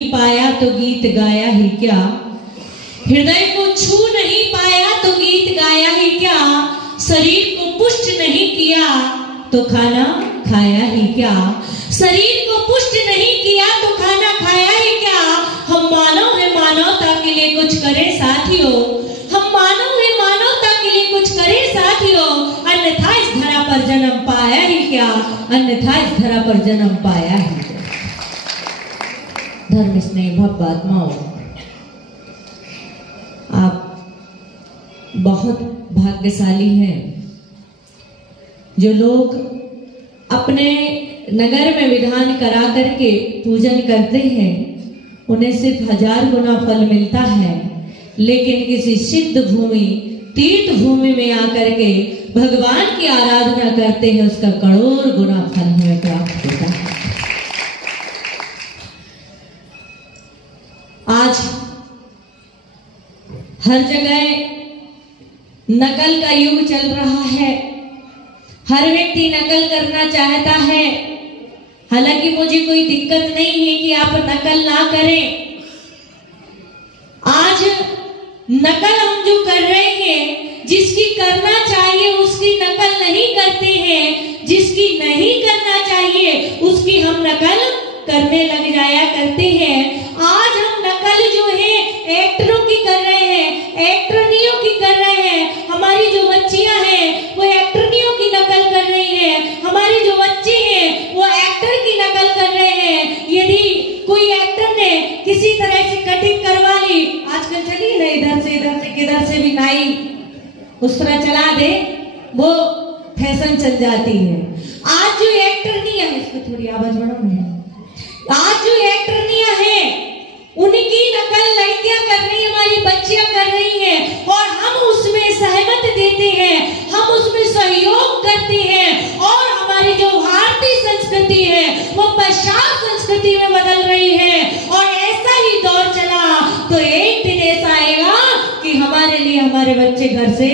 पाया तो गीत गाया ही क्या, हृदय को छू नहीं पाया तो गीत गाया ही क्या, शरीर को पुष्ट नहीं किया तो खाना खाया ही क्या, शरीर को पुष्ट नहीं किया तो खाना खाया ही क्या। हम मानव है, मानवता के लिए कुछ करें साथियों, हम मानव है, मानवता के लिए कुछ करें साथियों, अन्यथा इस धरा पर जन्म पाया ही क्या, अन्यथा इस धरा पर जन्म पाया ही क्या। धर्म स्नेह भव्य आत्माओं, आप बहुत भाग्यशाली हैं जो लोग अपने नगर में विधान करा करके पूजन करते हैं, उन्हें सिर्फ 1000 गुना फल मिलता है, लेकिन किसी सिद्ध भूमि तीर्थ भूमि में आकर के भगवान की आराधना करते हैं, उसका करोड़ गुना फल हमें प्राप्त होता है। आज हर जगह नकल का युग चल रहा है, हर व्यक्ति नकल करना चाहता है। हालांकि मुझे कोई दिक्कत नहीं है कि आप नकल ना करें। आज नकल हम जो कर रहे हैं, जिसकी करना चाहिए उसकी नकल नहीं करते हैं, जिसकी नहीं करना चाहिए उसकी हम नकल करने लग जाया करते हैं। आज हम नकल जो है एक्टरों की कर रहे हैं, एक्टरनियों की कर रहे हैं। हमारी जो बच्चियां हैं वो एक्टरनियों की नकल कर रही हैं, हमारे जो बच्चे हैं वो एक्टर की नकल कर रहे हैं। यदि कोई एक्टर ने किसी तरह से कटिंग करवा ली, आजकल चली ना इधर से किधर से भी नाई उस तरह चला दे, वो फैशन चल जाती है। आज जो एक्टरनियां है, इसको थोड़ी आवाज बढ़ाओ, आज जो एक्टरनियां हैं उनकी नकल लड़कियां कर रही, हमारी बच्चियां कर रही हैं, और हम उसमें सहमत देते हैं, हम उसमें सहयोग करते हैं, और हमारी जो भारतीय संस्कृति है वो पश्चात संस्कृति में बदल रही है। और ऐसा ही दौर चला तो एक दिन ऐसा आएगा कि हमारे लिए हमारे बच्चे घर से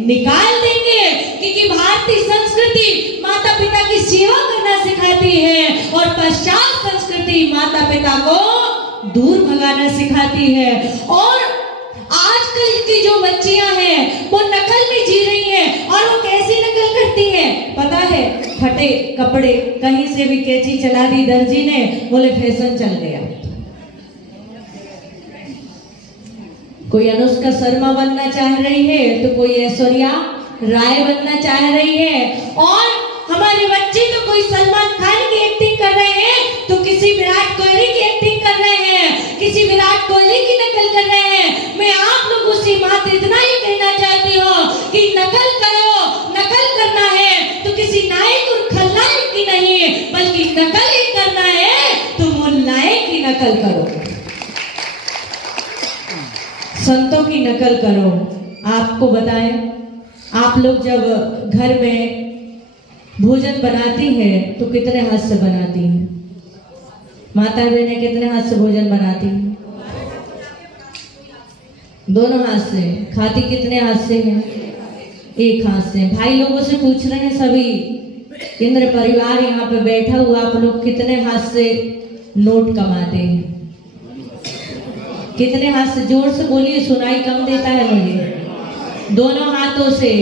निकाल देंगे, क्योंकि भारतीय संस्कृति माता पिता की सेवा करना सिखाती है और पश्चात संस्कृति माता पिता को दूर भगाना सिखाती है। और आजकल की जो बच्चियां हैं वो नकल में जी रही हैं, और वो कैसी नकल करती हैं पता है? फटे कपड़े, कहीं से भी कैंची चला दी दर्जी ने, बोले फैशन चल गया। कोई अनुष्का शर्मा बनना चाह रही है तो कोई ऐश्वर्या राय बनना चाह रही है, और हमारे बच्चे तो कोई सलमान खान की एक्टिंग कर रहे हैं तो किसी विराट कोहली की एक्टिंग कर रहे हैं, किसी विराट कोहली की नकल कर रहे हैं। मैं आप लोगों से मात्र इतना ही कहना चाहती हूँ कि नकल करो, नकल करना है तो किसी नायक और खलनायक की नहीं, बल्कि नकल ही करना है तो मुलनायक की नकल करो, संतों की नकल करो। आपको बताएं, आप लोग जब घर में भोजन बनाती हैं तो कितने हाथ से बनाती हैं? माता बहनें कितने हाथ से भोजन बनाती हैं? दोनों हाथ से। खाती कितने हाथ से हैं? एक हाथ से। भाई लोगों से पूछ रहे हैं सभी, इंद्र परिवार यहाँ पे बैठा हुआ, आप लोग कितने हाथ से नोट कमाते हैं? कितने हाथ से? जोर से बोलिए, सुनाई कम देता है मुझे। दोनों हाथों से।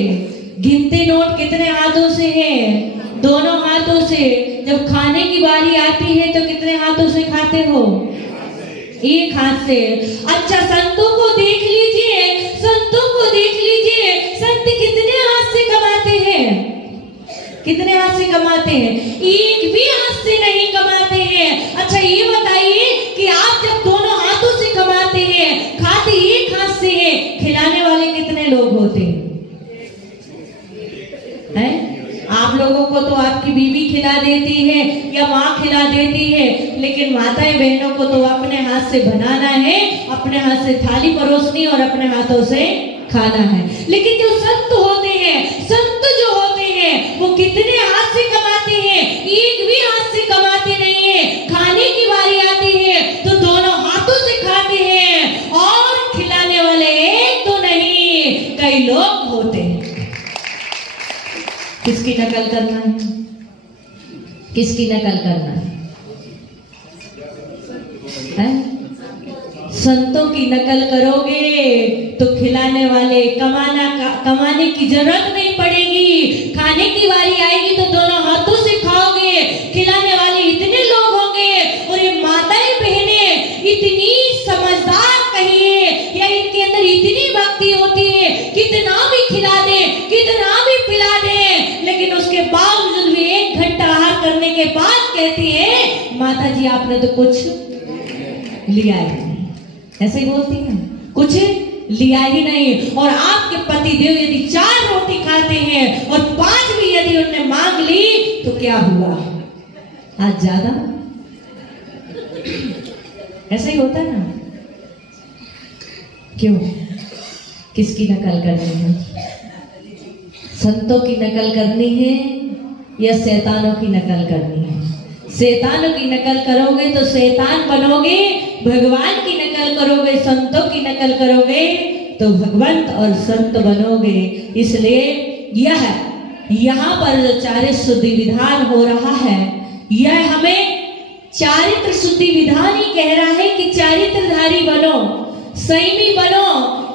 गिनते नोट कितने हाथों से हैं? दोनों हाथों से। जब खाने की बारी आती है तो कितने हाथों से खाते हो? एक हाथ से। अच्छा, संतों को देख लीजिए, संतों को देख लीजिए, संत कितने हाथ से कमाते हैं? कितने हाथ से कमाते हैं? एक भी हाथ से नहीं कमाते हैं। अच्छा ये बताइए कि आप जब दोनों हाथों से कमाते हैं, खाते एक हाथ से है, खिलाने वाले कितने लोग होते हैं? आप लोगों को तो आपकी बीवी खिला देती है या माँ खिला देती है, लेकिन माताएं बहनों को तो अपने हाथ से बनाना है, अपने हाथ से थाली परोसनी और अपने हाथों से खाना है। लेकिन जो संत होते हैं, संत जो होते हैं वो कितने हाथ से कमाते हैं? एक भी हाथ से कमाते नहीं है। खाने की बारी आती है तो दोनों हाथों से खाते हैं, और खिलाने वाले एक तो नहीं कई लोग होते हैं। किसकी नकल करना है? किसकी नकल करना है? संतों की नकल करोगे तो खिलाने वाले कमाने की जरूरत नहीं पड़ेगी। खाने की बारी आएगी तो दोनों हाथों से खाओगे। खिलाने वाले इतने लोग होंगे। और ये माताएं बहनें इतनी समझदार कहिए या इनके अंदर इतनी भक्ति होती है, कितना भी खिला दे, कितना भी पिला दे, लेकिन उसके बावजूद भी 1 घंटा आहार करने के बाद कहती है माता जी आपने तो कुछ लिया ही नहीं। ऐसे ही बोलती है, कुछ लिया ही नहीं। और आपके पति देव यदि 4 रोटी खाते हैं और 5 भी यदि उन्होंने मांग ली तो क्या हुआ? आज ज्यादा। ऐसा ही होता है ना? क्यों? किसकी नकल करनी है? संतों की नकल करनी है या शैतानों की नकल करनी है? शैतानों की नकल करोगे तो शैतान बनोगे, भगवान की नकल करोगे, संतों की नकल करोगे तो भगवंत और संत बनोगे। इसलिए यहाँ पर जो चारित्र शुद्धि विधान हो रहा है, यह हमें चारित्र शुद्धि विधान ही कह रहा है कि चारित्रधारी बनो, संयमी बनो,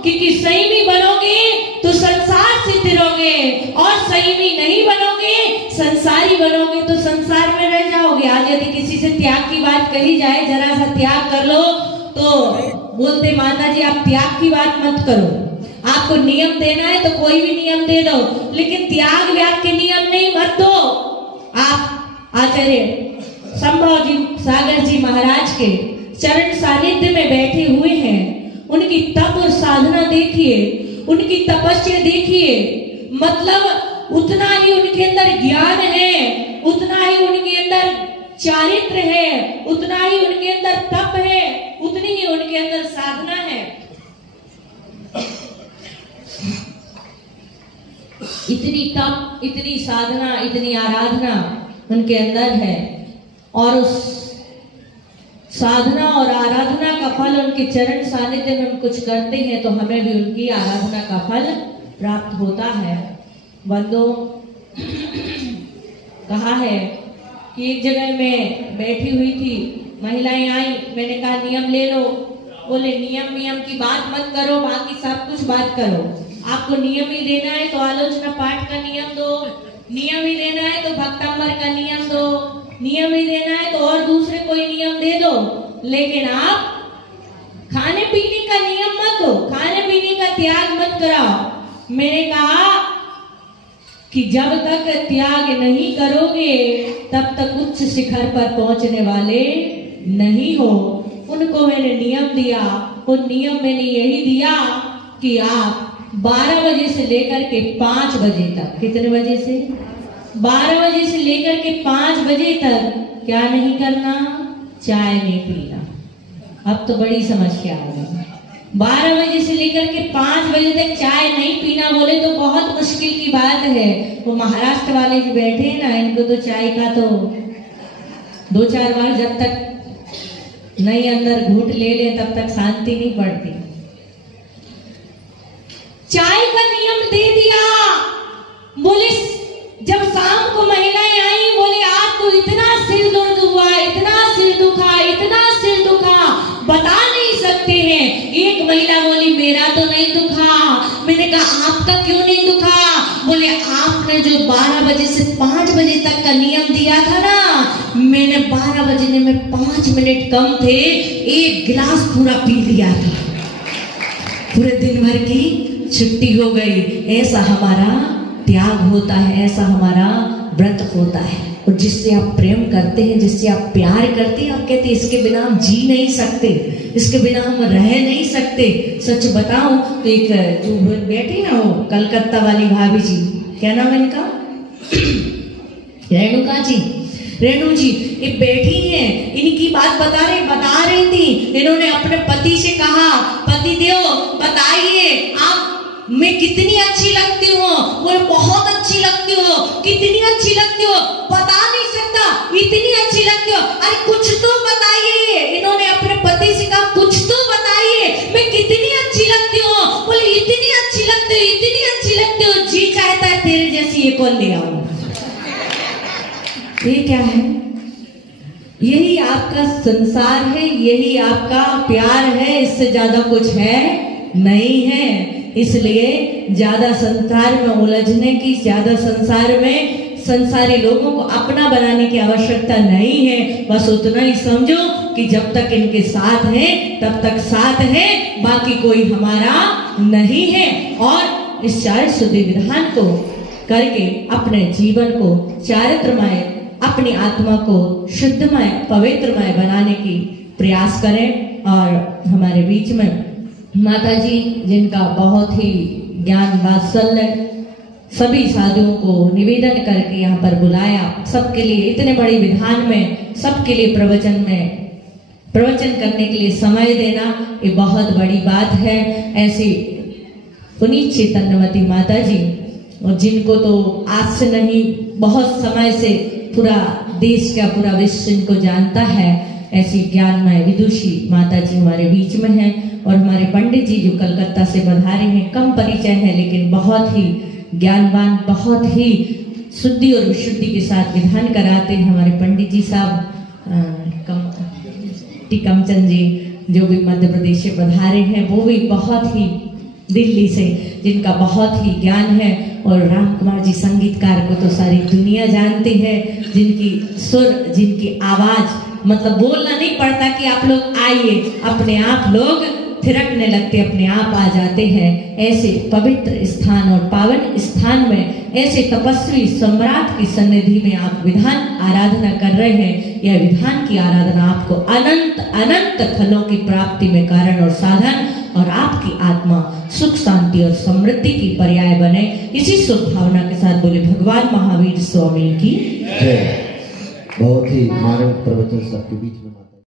क्योंकि संयमी बनोगे तो संसार से तिरोगे और संयमी नहीं बनोगे, संसारी बनोगे तो संसार में रह जाओगे। आज यदि किसी से त्याग की बात कही जाए, जरा सा त्याग कर लो, तो बोलते माता जी आप त्याग की बात मत करो, आपको नियम देना है तो कोई भी नियम दे दो, लेकिन त्याग व्याग के नियम नहीं मत दो। आप आचार्य संभव जी सागर जी महाराज के चरण सानिध्य में बैठे हुए हैं, उनकी तप और साधना देखिए, उनकी तपस्या देखिए, मतलब उतना ही उनके अंदर ज्ञान है, उतना ही उनके अंदर चारित्र है, उतना ही उनके अंदर तप है, उतनी ही उनके अंदर साधना है। इतनी तप, इतनी साधना, इतनी आराधना उनके अंदर है और उस साधना और आराधना का फल उनके चरण सानिध्य में हम कुछ करते हैं तो हमें भी उनकी आराधना का फल प्राप्त होता है। बंदों, कहा है कि एक जगह मैं बैठी हुई थी, महिलाएं आई, मैंने कहा नियम ले लो। बोले नियम की बात मत करो, बाकी सब कुछ बात करो। आपको नियम ही देना है तो आलोचना पाठ का नियम दो, नियम ही देना है तो भक्तांबर का नियम दो, नियम ही देना है तो और दूसरे कोई नियम दे दो, लेकिन आप खाने पीने का नियम मत दो, खाने पीने का त्याग मत कराओ। मैंने कहा कि जब तक त्याग नहीं करोगे तब तक उच्च शिखर पर पहुंचने वाले नहीं हो। उनको मैंने नियम दिया, उन नियम मैंने यही दिया कि आप 12 बजे से लेकर के 5 बजे तक, कितने बजे से? 12 बजे से लेकर के 5 बजे तक क्या नहीं करना? चाय नहीं पीना। अब तो बड़ी समस्या आ गई। 12 बजे से लेकर के 5 बजे तक चाय नहीं पीना बोले तो बहुत मुश्किल की बात है। वो महाराष्ट्र वाले जो बैठे हैं ना, इनको तो चाय का तो 2-4 बार जब तक नहीं अंदर घूंट ले ले तब तक शांति नहीं पड़ती। चाय का नियम दे दिया। बोले जब शाम को महिलाएं आई, बोले आज तो इतना सिर दर्द हुआ, इतना सिर दुखा, इतना सिर दुखा, बता नहीं सकते हैं। एक महिला बोली मेरा तो नहीं दुखा। मैंने कहा आपका क्यों नहीं दुखा? बोले आपने जो 12 बजे से 5 बजे तक का नियम दिया था ना, मैंने 12 बजने में 5 मिनट कम थे, 1 गिलास पूरा पी लिया था, पूरे दिन भर की छुट्टी हो गई। ऐसा हमारा त्याग होता है, ऐसा हमारा व्रत होता है। और जिससे आप प्रेम करते हैं, जिससे आप प्यार करते हैं, आप कहते हैं इसके बिना हम जी नहीं सकते, इसके बिना हम रह नहीं सकते। सच बताऊं तो एक जो बैठी ना वो कलकत्ता वाली भाभी जी, क्या नाम है इनका? रेणुका जी, रेणु जी, ये बैठी हैं, इनकी बात बता रही थी। इन्होंने अपने पति से कहा, पति देव बताइए आप मैं कितनी अच्छी लगती हूँ? बोले बहुत अच्छी लगती हो। कितनी अच्छी लगती हो? बता नहीं सकता, इतनी अच्छी लगती हो। अरे कुछ तो बताइए। इन्होंने अपने पति से कहा कुछ तो बताइए, मैं कितनी अच्छी लगती हूँ? बोले इतनी अच्छी लगती हो, इतनी अच्छी लगती हो, जी चाहता है तेरे जैसी एक और ले आऊं। ये क्या है? यही आपका संसार है, यही आपका प्यार है, इससे ज्यादा कुछ है नहीं है। इसलिए ज्यादा संसार में उलझने की, ज्यादा संसार में संसारी लोगों को अपना बनाने की आवश्यकता नहीं है। बस उतना ही समझो कि जब तक इनके साथ है तब तक साथ है, बाकी कोई हमारा नहीं है। और इस चारित्र शुद्धि विधान को करके अपने जीवन को चारित्रमय, अपनी आत्मा को शुद्धमय, पवित्रमय बनाने की प्रयास करें। और हमारे बीच में माता जी, जिनका बहुत ही ज्ञान वात्सल्य, सभी साधुओं को निवेदन करके यहाँ पर बुलाया, सबके लिए इतने बड़े विधान में, सबके लिए प्रवचन करने के लिए समय देना, ये बहुत बड़ी बात है। ऐसी पुनीत चैतन्यवती माता जी, और जिनको तो आज से नहीं, बहुत समय से पूरा देश का, पूरा विश्व इनको जानता है, ऐसी ज्ञानमय विदुषी माता जी हमारे बीच में हैं। और हमारे पंडित जी जो कलकत्ता से पधारे हैं, कम परिचय है लेकिन बहुत ही ज्ञानवान, बहुत ही शुद्धि और विशुद्धि के साथ विधान कराते हैं हमारे पंडित जी साहब टीकमचंद जी, जो भी मध्य प्रदेश से पधारे हैं, वो भी बहुत ही दिल्ली से, जिनका बहुत ही ज्ञान है। और राम कुमार जी संगीतकार को तो सारी दुनिया जानती है, जिनकी सुर, जिनकी आवाज, मतलब बोलना नहीं पड़ता कि आप लोग आइए, अपने आप लोग थिरकने लगते, अपने आप आ जाते हैं। ऐसे पवित्र स्थान और पावन स्थान में, ऐसे तपस्वी सम्राट की सन्निधि में आप विधान आराधना कर रहे हैं। यह विधान की आराधना आपको अनंत अनंत फलों की प्राप्ति में कारण और साधन, और आपकी आत्मा सुख, शांति और समृद्धि की पर्याय बने। इसी शुभ भावना के साथ बोले भगवान महावीर स्वामी की जय। बहुत ही मानव प्रवचन सबके बीच में